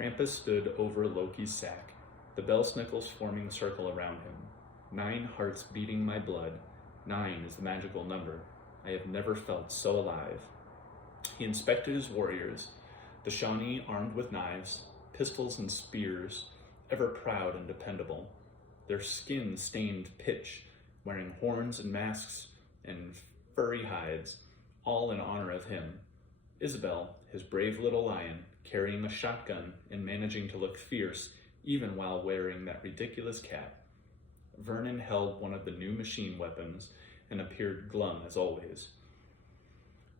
Krampus stood over Loki's sack, the bell snickles forming a circle around him. 9 hearts beating my blood. 9 is the magical number. I have never felt so alive. He inspected his warriors, the Shawnee armed with knives, pistols and spears, ever proud and dependable. Their skin stained pitch, wearing horns and masks and furry hides, all in honor of him. Isabel, his brave little lion, carrying a shotgun and managing to look fierce even while wearing that ridiculous cap. Vernon held one of the new machine weapons and appeared glum as always,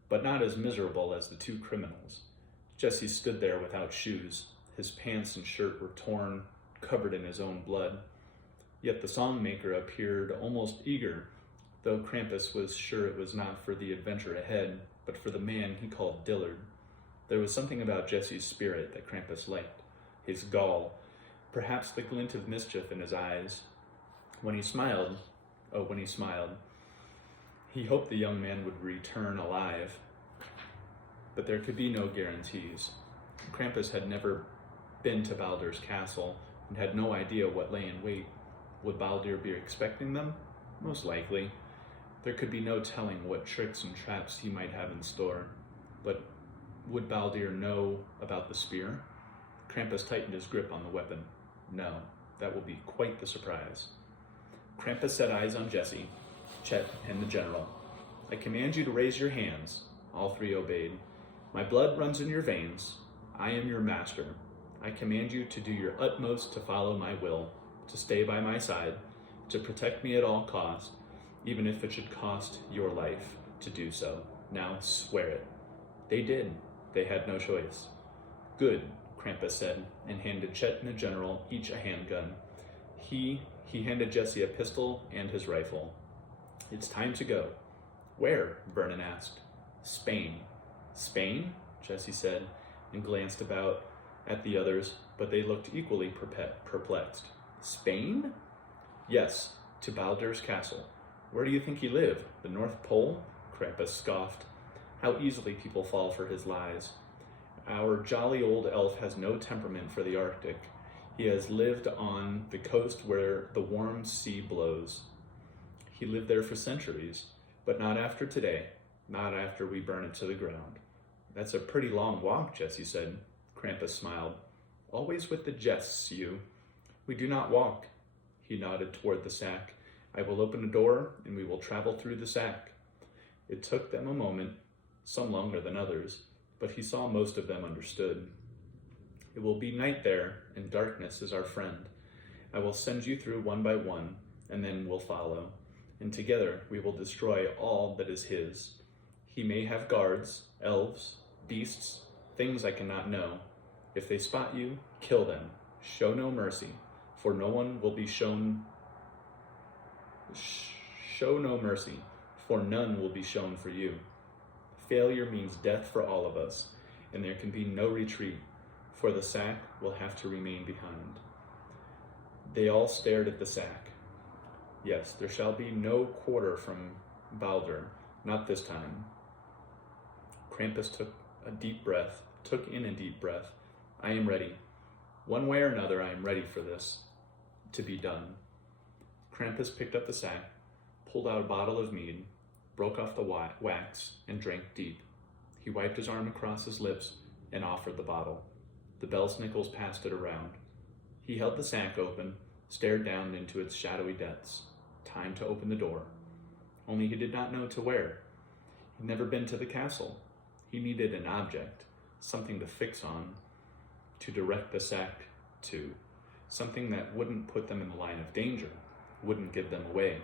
but not as miserable as the 2 criminals. Jesse stood there without shoes. His pants and shirt were torn, covered in his own blood. Yet the songmaker appeared almost eager, though Krampus was sure it was not for the adventure ahead, but for the man he called Dillard. There was something about Jesse's spirit that Krampus liked, his gall, perhaps the glint of mischief in his eyes. When he smiled, he hoped the young man would return alive, but there could be no guarantees. Krampus had never been to Baldur's castle and had no idea what lay in wait. Would Baldur be expecting them? Most likely. There could be no telling what tricks and traps he might have in store. But would Baldur know about the spear? Krampus tightened his grip on the weapon. No, that will be quite the surprise. Krampus set eyes on Jesse, Chet, and the general. I command you to raise your hands. All 3 obeyed. My blood runs in your veins. I am your master. I command you to do your utmost to follow my will, to stay by my side, to protect me at all costs, even if it should cost your life to do so. Now swear it. They did. They had no choice. Good, Krampus said, and handed Chet and the general each a handgun. He handed Jesse a pistol and his rifle. It's time to go. Where? Vernon asked. Spain. Spain? Jesse said, and glanced about at the others, but they looked equally perplexed. Spain? Yes, to Baldur's castle. Where do you think he lived? The North Pole? Krampus scoffed. How easily people fall for his lies. Our jolly old elf has no temperament for the Arctic. He has lived on the coast where the warm sea blows. He lived there for centuries, but not after today, not after we burn it to the ground. That's a pretty long walk, Jesse said. Krampus smiled. Always with the jests, you. We do not walk. He nodded toward the sack. I will open a door, and we will travel through the sack. It took them a moment, some longer than others, but he saw most of them understood. It will be night there, and darkness is our friend. I will send you through one by one, and then we'll follow. And together we will destroy all that is his. He may have guards, elves, beasts, things I cannot know. If they spot you, kill them. Show no mercy, for no one will be shown. Show no mercy, for none will be shown for you. Failure means death for all of us, and there can be no retreat, for the sack will have to remain behind. They all stared at the sack. Yes, there shall be no quarter from Baldur, not this time. Krampus took in a deep breath. I am ready. One way or another, I am ready for this to be done. Krampus picked up the sack, pulled out a bottle of mead, broke off the wax, and drank deep. He wiped his arm across his lips and offered the bottle. The Belsnickles passed it around. He held the sack open, stared down into its shadowy depths. Time to open the door. Only he did not know to where. He'd never been to the castle. He needed an object, something to fix on, to direct the sack to, something that wouldn't put them in the line of danger, wouldn't give them away.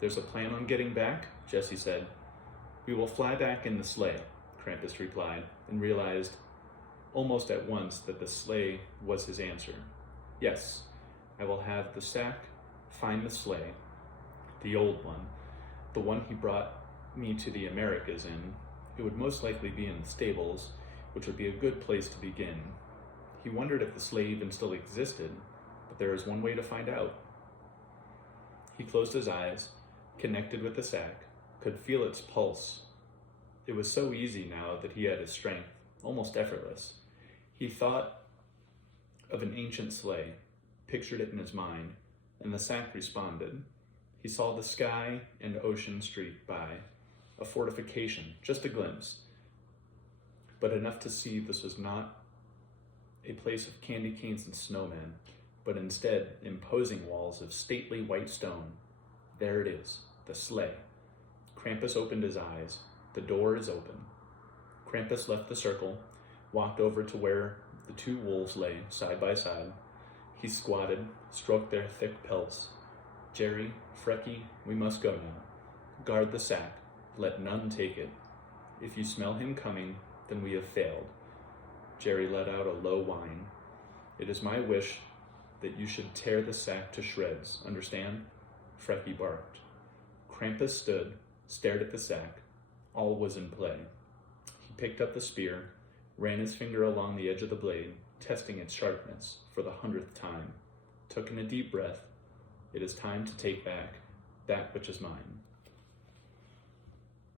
There's a plan on getting back? Jesse said. We will fly back in the sleigh, Krampus replied, and realized almost at once that the sleigh was his answer. Yes, I will have the sack find the sleigh, the old one, the one he brought me to the Americas in. It would most likely be in the stables, which would be a good place to begin. He wondered if the sleigh even still existed, but there is one way to find out. He closed his eyes, connected with the sack, could feel its pulse. It was so easy now that he had his strength, almost effortless. He thought of an ancient sleigh, pictured it in his mind, and the sack responded. He saw the sky and ocean streaked by, a fortification, just a glimpse, but enough to see this was not a place of candy canes and snowmen, but instead imposing walls of stately white stone. There it is, the sleigh. Krampus opened his eyes. The door is open. Krampus left the circle, walked over to where the two wolves lay side by side. He squatted, stroked their thick pelts. Jerry, Frecky, we must go now. Guard the sack. Let none take it. If you smell him coming, then we have failed. Jerry let out a low whine. It is my wish that you should tear the sack to shreds, understand? Frecky barked. Krampus stood, stared at the sack. All was in play. He picked up the spear, ran his finger along the edge of the blade, testing its sharpness for the 100th time. Took in a deep breath. It is time to take back that which is mine.